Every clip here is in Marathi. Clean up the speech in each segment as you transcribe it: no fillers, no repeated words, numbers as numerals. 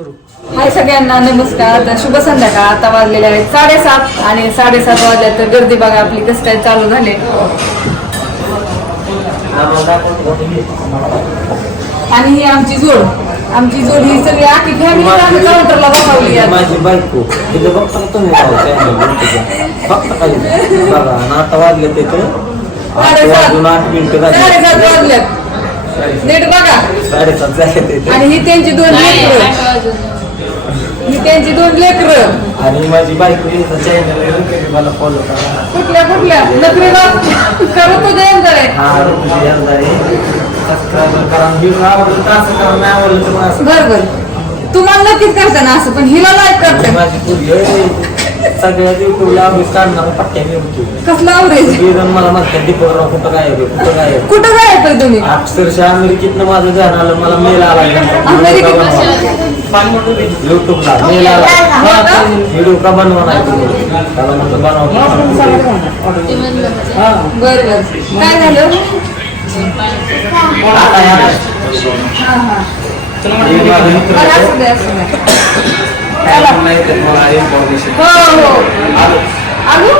हाय सगळ्यांना नमस्कार. तर शुभ संध्याकाळ. आता वाजलेले आहेत 7:30 आणि 7:30 वाजल्या तर गर्दी बघा आपली कसं काय चालू झाले. आणि ही आमची जोड ही सगळी आखी फॅमिली आम्ही काउंटरला बसवली आहे. माझी बायको तिथे बघता तुम्ही फक्त काही बघा आता वाजले ते 8 मिनिटं 7:30 वाजल्यात नीट बघा. 7:30 झाले. आणि ही त्यांची दोन लेकरं आणि माझी बायको चॅनल मला फॉलो करा. कुठल्या नकरी करत होते आहे. बरोबर तुम्हाला नक्कीच करता ना असं, पण हिला लाईक करते. माझी पूर्वी सगळ्यात युट्यूबला आम्ही काढणार पट्ट्या कसला आवरेज मला म्हणतात दीपकराव कुठं काय आहे तुम्ही. अक्षरशः अमेरिकेतनं माझं घर आलं, मला मेल आला युट्यूबला मेल आला व्हिडिओ का बनवा नाही त्याला म्हणतो बनवा. बरोबर काय झालं. आलू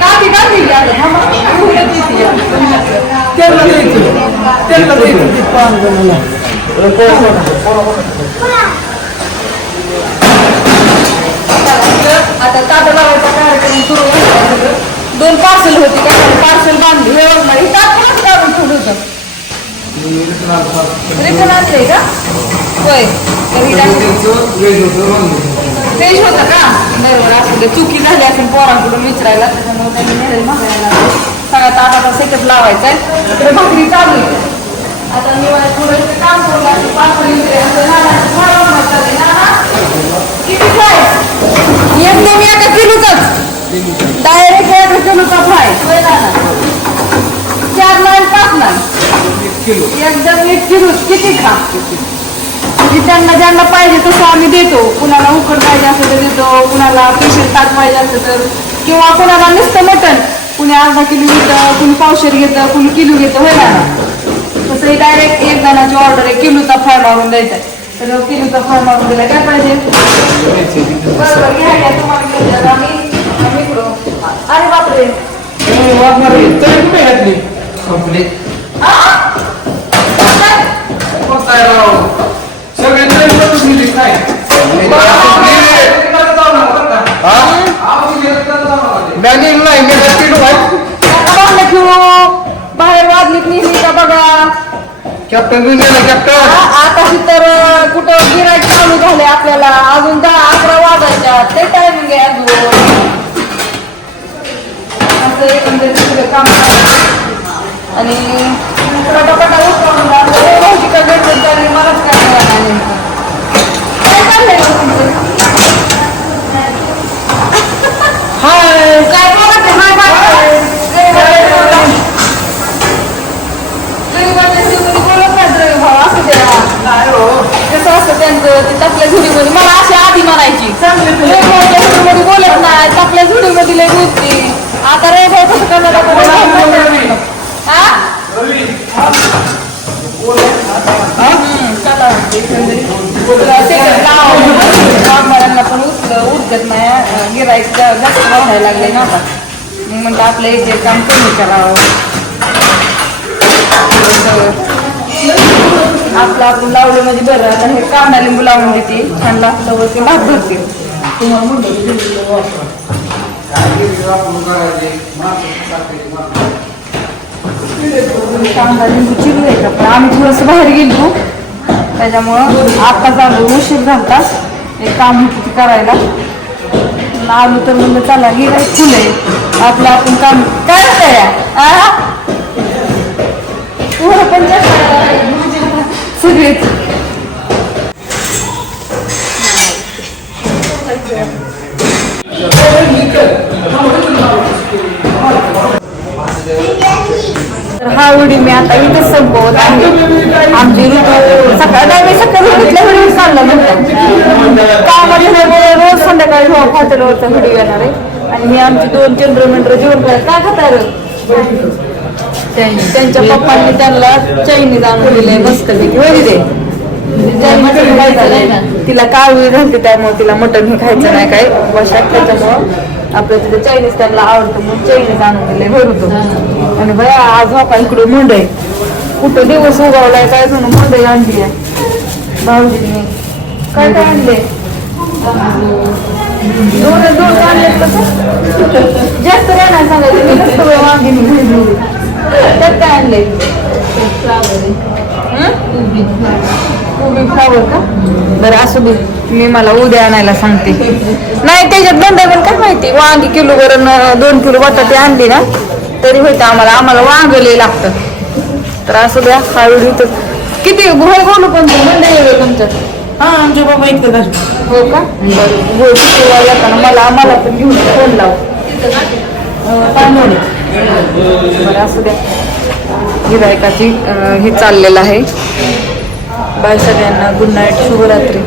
काकी आता ताट लावायचा कार्यक्रम सुरू होता. 2 पार्सल होती का पार्सल बांधली हे काढून ठेवलं होतं. रिटर्न आणलंय का होय. फ्रेश होतं का बरोबर असं चुकी झाली असेल पोरांकडून विचारायला, त्याच्यामुळे त्यांनी नेहमी मागायला सगळ्या ताटाचा सेटअप लावायचा आहे. तर भाकरी चालू आहे. आता मी थोडं काम करू लागले. किती फ्राय एकदम 1 किलोचाच डायरेक्ट 1 किलोचा फ्राय 4 नान 5 नान एकदम 1 किलो. किती खा म्हणजे ज्यांना पाहिजे तसं आम्ही देतो. कुणाला उकड पाहिजे असं तर देतो, कुणाला स्पेशल ताट पाहिजे असं तर, किंवा कुणाला नुसतं मटण कुणी अर्धा किलो घेतं, कुणी पावशेर घेतं, कुणी किलो घेतं होय ना. तसंही डायरेक्ट 1 जणाची ऑर्डर आहे किलोचा फ्राय मारून द्यायचा आहे. तर किलोचा फ्राय मारून दिला काय पाहिजे बरोबर घ्या तुम्हाला आम्ही अरे बापरे बाहेर वाजलीत निघली का बघा कॅप्टन आता तर कुठं गिराईक चालू झाले आपल्याला. अजून 10-11 वाजायच्या ते टायमिंग आहे अजून असं एकंदरीत काम आणि पटापटा उठवून भाऊजी का गडबड झाली मलाच काय चाललंय हाय काय बोलत कसं असतं त्यांचं टाकल्या झुडीमध्ये. मला अशी आधी म्हणायची झुडीमध्ये बोलत नाही, टाकल्या झुडीमध्ये लय बोलती. आता रे भाऊ कसं करणार पण उठत नाही. गिराईक जास्त वाढायला लागले ना आता. मग म्हणलं आपलं एक काम कमी करावं. आपलं आपण लावलं म्हणजे बरं. आता हे कांदा लिंबू लावून देते छान लागतं वरती भात भरते. कांदा लिंबू चिरू आहे का पण आम्ही थोडंसं बाहेर गेलो त्याच्यामुळं आता चालू उशीर झालता. एक काम होतं ते करायला आलो तर म्हणलं चला गिराईक फुल आहे आपलं आपण काम काय होतं पण सगळेच हा व्हिडिओ मी आता इथेच संपवत आहे. आमची सकाळी व्हिडिओ चालला नव्हता कामामध्ये रोज संध्याकाळी हॉटेलवरचा व्हिडिओ येणार आहे. आणि मी आमची 2 चंद्रमेंढर जेवण करायचं काय खाताय त्यांच्या पप्पांनी त्यांना चायनीज आणून दिलंय मस्तपैकी होय दे तिला काळवी घालते त्यामुळे तिला मटण हे खायचं नाही काय वर्षात. त्याच्यामुळं आपलं तिथं चायनीज त्यांना आवडतं म्हणून चायनीज आणून दिले भरतो. आणि बया आज बापा इकडे मुंड आहे. कुठं दिवस उगवलाय काय म्हणून मुंडई आणली आहे भाऊजीने. काय काय आणले? दोन आणले जास्त काय नाही सांगायचं. मी नसतं वेळ वांगी त्यात काय आणले? कोबी फ्लावर का? बरं असू दे, मी मला उद्या आणायला सांगते. नाही त्याच्यात बंद पण काय माहिती. वांगी किलो वरून 2 किलो बटाटे आणली ना तरी होतं आम्हाला वांगले लागतं. तर असू द्या हा व्हिडिओ तर किती घोळ बोलू पण बंद येईल तुमच्यात. हा आमच्या बाबा इतकं हो का? बरं गोड येताना आम्हाला पण घेऊन फोन लाव. बरं असू द्या. गिरायकाची हे चाललेलं आहे. बाय सगळ्यांना. गुड नाईट, शुभरात्री.